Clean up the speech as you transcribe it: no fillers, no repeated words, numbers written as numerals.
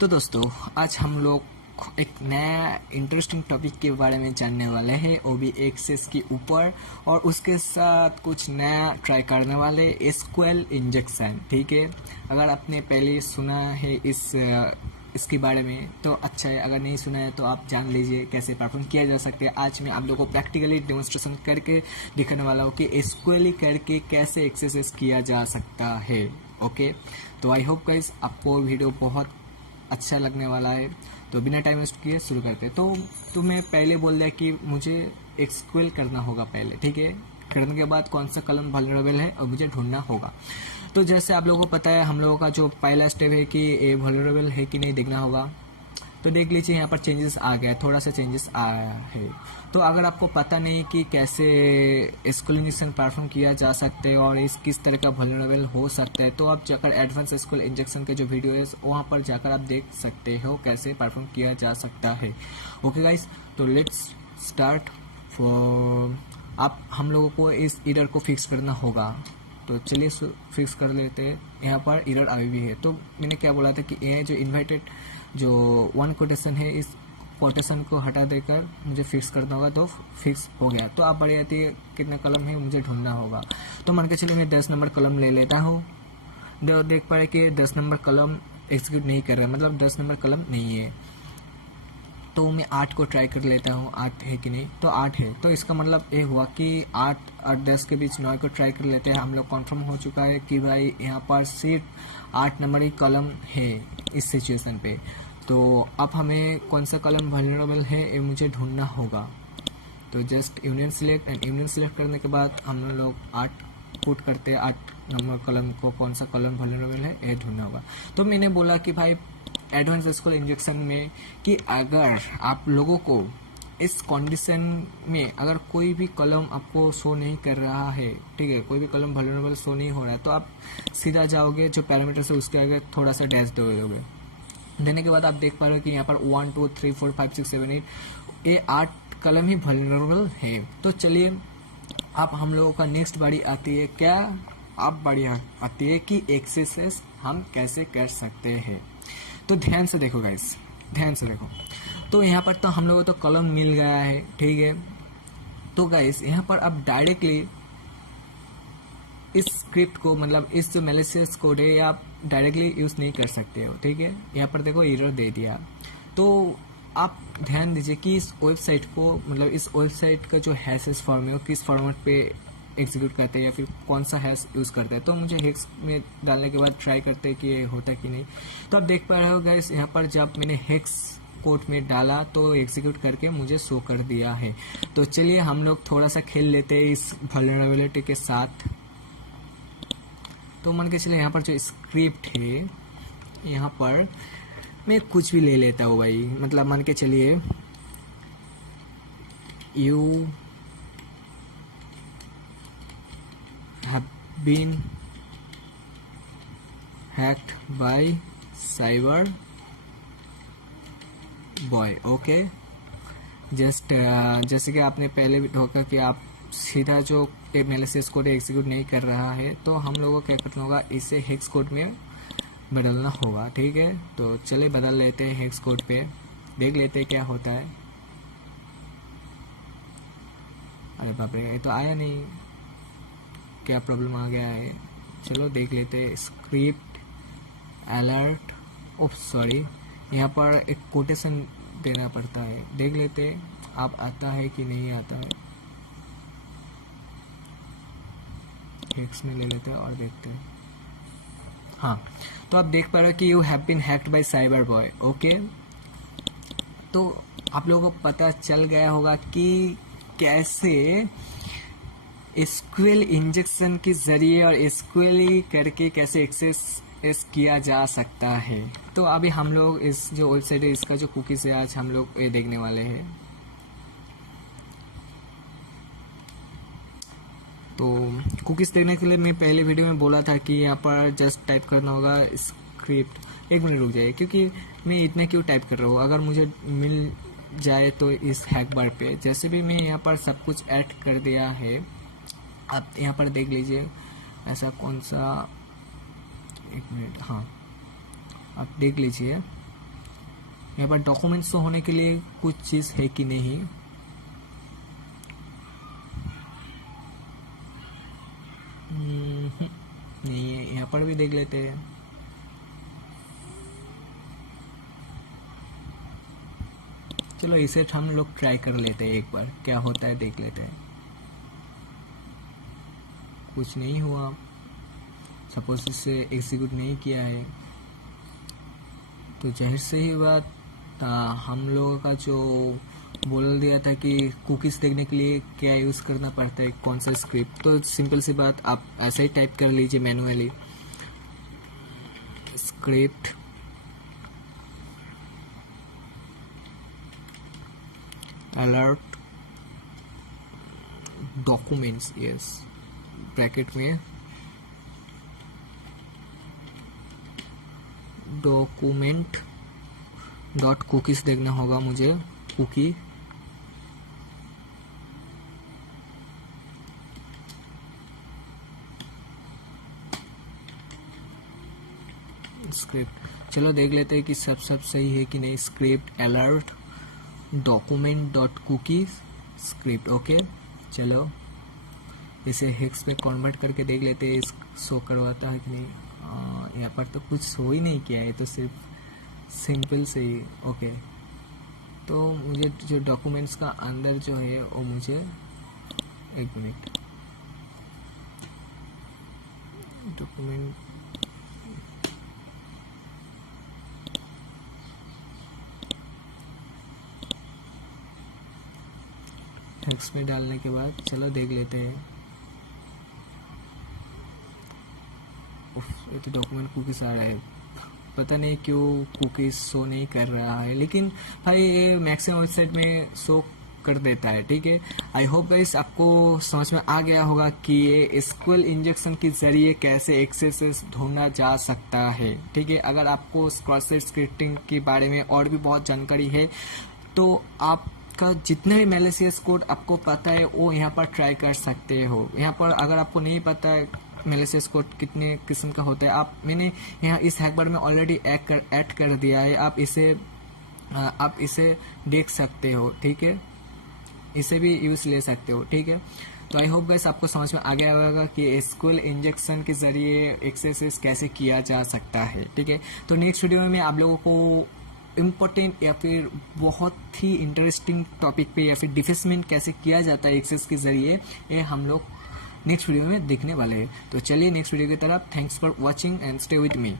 तो दोस्तों आज हम लोग एक नया इंटरेस्टिंग टॉपिक के बारे में जानने वाले हैं, वो भी एक्सेस के ऊपर, और उसके साथ कुछ नया ट्राई करने वाले एसक्यूएल इंजेक्शन। ठीक है, अगर आपने पहले सुना है इसके बारे में तो अच्छा है, अगर नहीं सुना है तो आप जान लीजिए कैसे परफॉर्म किया जा सकता है। आज मैं आप लोगों को प्रैक्टिकली डेमोन्स्ट्रेशन करके दिखाने वाला हूँ कि एसक्यूएल करके कैसे एक्सरसाइज किया जा सकता है। ओके, तो आई होप गाइस आपको वीडियो बहुत अच्छा लगने वाला है। तो बिना टाइम वेस्ट किए शुरू करते हैं। तो तुम्हें पहले बोल दिया कि मुझे एक्सक्यूएल करना होगा पहले, ठीक है। करने के बाद कौन सा कलम वल्नरेबल है और मुझे ढूंढना होगा। तो जैसे आप लोगों को पता है, हम लोगों का जो पहला स्टेप है कि ये वल्नरेबल है कि नहीं देखना होगा। तो देख लीजिए यहाँ पर चेंजेस आ गया, थोड़ा सा चेंजेस आया है। तो अगर आपको पता नहीं कि कैसे एसक्यूएल इंजेक्शन परफॉर्म किया जा सकता है और इस किस तरह का वल्नरेबल हो सकता है, तो आप जाकर एडवांस एसक्यूएल इंजेक्शन के जो वीडियो है वहाँ पर जाकर आप देख सकते हो कैसे परफॉर्म किया जा सकता है। ओके गाइस, तो लेट्स स्टार्ट। आप हम लोगों को इस एरर को फिक्स करना होगा। तो चलिए फिक्स कर लेते हैं। यहाँ पर एरर आई भी है। तो मैंने क्या बोला था कि ये जो इन्वाइटेड जो वन कोटेशन है, इस कोटेशन को हटा देकर मुझे फिक्स करना होगा। तो फिक्स हो गया। तो आप बढ़ जाती है कितना कलम है मुझे ढूंढना होगा। तो मान के चलिए मैं 10 नंबर कलम ले लेता हूँ। देख पा रहे कि 10 नंबर कलम एग्जीक्यूट नहीं कर रहा है, मतलब 10 नंबर कलम नहीं है। तो मैं 8 को ट्राई कर लेता हूँ, 8 है कि नहीं। तो 8 है, तो इसका मतलब ये हुआ कि 8 और 10 के बीच 9 को ट्राई कर लेते हैं। हम लोग कन्फर्म हो चुका है कि भाई यहाँ पर सिर्फ 8 नंबर ही कलम है इस सिचुएशन पे। तो अब हमें कौन सा कलम वल्नरेबल है ये मुझे ढूंढना होगा। तो just union select, and union select करने के बाद हम लोग 8 पुट करते हैं। 8 नंबर कलम को कौन सा कलम वल्नरेबल है ये ढूंढना होगा। तो मैंने बोला कि भाई एडवांस एसक्यूएल इंजेक्शन में कि अगर आप लोगों को इस कंडीशन में अगर कोई भी कलम आपको शो नहीं कर रहा है, ठीक है, कोई भी कलम वल्नरेबल शो नहीं हो रहा है, तो आप सीधा जाओगे जो पैरामीटर्स है उसके आगे थोड़ा सा डैश दोगे। देने के बाद आप देख पा रहे हो कि यहाँ पर 1 2 3 4 5 6 7 8 ये 8 कलम ही वल्नरेबल है। तो चलिए अब हम लोगों का नेक्स्ट बारी आती है, क्या अब बारी आती है कि एक्सरसाइज हम कैसे कर सकते हैं। तो ध्यान से देखो गाइस, ध्यान से देखो। तो यहाँ पर तो हम लोगों को तो कलम मिल गया है, ठीक है। तो गाइस यहाँ पर अब डायरेक्टली इस स्क्रिप्ट को, मतलब इस जो मैलिशियस कोड है, आप डायरेक्टली यूज नहीं कर सकते हो, ठीक है। यहाँ पर देखो एरर दे दिया। तो आप ध्यान दीजिए कि इस वेबसाइट को, मतलब इस वेबसाइट का जो हैश फॉर्म है वो किस फॉर्मेट पे एग्जीक्यूट करते हैं या फिर कौन सा हैश यूज़ करता है। तो मुझे हेक्स में डालने के बाद ट्राई करते हैं कि ये होता है कि नहीं। तो आप देख पा रहे हो गाइस, यहाँ पर जब मैंने हेक्स कोड में डाला तो एग्जीक्यूट करके मुझे शो कर दिया है। तो चलिए हम लोग थोड़ा सा खेल लेते हैं इस वल्नरेबिलिटी के साथ। तो मान के चलिए यहाँ पर जो स्क्रिप्ट है, यहाँ पर मैं कुछ भी ले लेता हूँ भाई। मतलब मान के चलिए you have been hacked by cyber boy। Okay, जैसे कि आपने पहले भी होगा कि आप सीधा जो मैलिशियस कोड एग्जीक्यूट नहीं कर रहा है, तो हम लोगों को क्या करना होगा, इसे हेक्स कोड में बदलना होगा, ठीक है। तो चले बदल लेते हैं हेक्स कोड पे, देख लेते हैं क्या होता है। अरे बाप रे, ये तो आया नहीं, क्या प्रॉब्लम आ गया है। चलो देख लेते हैं। स्क्रिप्ट अलर्ट, ओप सॉरी, यहाँ पर एक कोटेशन देना पड़ता है, देख लेते हैं आप आता है कि नहीं आता है। हेक्स में ले लेते हैं और देखते हैं। हाँ, तो आप देख पा रहे हो कि you have been hacked by cyber boy. Okay, तो आप लोगों को पता चल गया होगा कि कैसे एसक्यूएल इंजेक्शन के जरिए और एसक्यूएल करके कैसे एक्सेस किया जा सकता है। तो अभी हम लोग इस जो वेबसाइट है इसका जो कुकीज है आज हम लोग ये देखने वाले हैं। तो कुकीज देखने के लिए मैं पहले वीडियो में बोला था कि यहाँ पर जस्ट टाइप करना होगा स्क्रिप्ट। एक मिनट रुक जाए, क्योंकि मैं इतना क्यों टाइप कर रहा हूँ, अगर मुझे मिल जाए तो इस हैक बार पे जैसे भी मैं यहाँ पर सब कुछ ऐड कर दिया है। आप यहाँ पर देख लीजिए ऐसा कौन सा, एक मिनट, हाँ आप देख लीजिए यहाँ पर डॉक्यूमेंट्स शो होने के लिए कुछ चीज है कि नहीं, नहीं है। यहाँ पर भी देख लेते हैं। चलो इसे हम लोग ट्राई कर लेते हैं, एक बार क्या होता है देख लेते हैं। कुछ नहीं हुआ, सपोज इसे एग्जीक्यूट नहीं किया है, तो जाहिर से ही बात हम लोगों का जो बोल दिया था कि कुकीज देखने के लिए क्या यूज करना पड़ता है, कौन सा स्क्रिप्ट, तो सिंपल सी बात आप ऐसे ही टाइप कर लीजिए manually, script alert documents, yes bracket में डॉक्यूमेंट डॉट कुकीज देखना होगा मुझे, कुकी स्क्रिप्ट। चलो देख लेते हैं कि सब सही है कि नहीं। Script alert document dot cookies script, okay. चलो इसे हेक्स में कन्वर्ट करके देख लेते हैं शो करवाता है कि नहीं। यहाँ पर तो कुछ शो ही नहीं किया है, तो सिर्फ सिंपल से ही, ओके। तो मुझे जो डॉक्यूमेंट्स का अंदर जो है वो मुझे, एक मिनट, डॉक्यूमेंट हेक्स में डालने के बाद चलो देख लेते हैं। ये तो डॉक्यूमेंट कुकीज आ रहा है, पता नहीं क्यों कुकीज शो नहीं कर रहा है, लेकिन भाई ये मैक्सिमम वेबसाइट में शो कर देता है, ठीक है। आई होप गाइस आपको समझ में आ गया होगा कि ये एसक्यूएल इंजेक्शन के जरिए कैसे एक्सेस ढूंढा जा सकता है, ठीक है। अगर आपको क्रॉस साइट स्क्रिप्टिंग के बारे में और भी बहुत जानकारी है तो आपका जितने भी मैलिशियस कोड आपको पता है वो यहाँ पर ट्राई कर सकते हो। यहाँ पर अगर आपको नहीं पता है मैलिशियस कोड कितने किस्म का होता है, मैंने यहाँ इस हैकबार में ऑलरेडी ऐड कर दिया है, आप इसे देख सकते हो, ठीक है। इसे भी यूज ले सकते हो, ठीक है। तो आई होप गाइस आपको समझ में आ गया होगा कि एसक्यूएल इंजेक्शन के जरिए एक्सेस कैसे किया जा सकता है, ठीक है। तो नेक्स्ट वीडियो में आप लोगों को इम्पोर्टेंट या फिर बहुत ही इंटरेस्टिंग टॉपिक पे या फिर डिफेसमेंट कैसे किया जाता है एक्सेस के जरिए, ये हम लोग नेक्स्ट वीडियो में देखने वाले हैं। तो चलिए नेक्स्ट वीडियो की तरफ, thanks for watching and stay with me.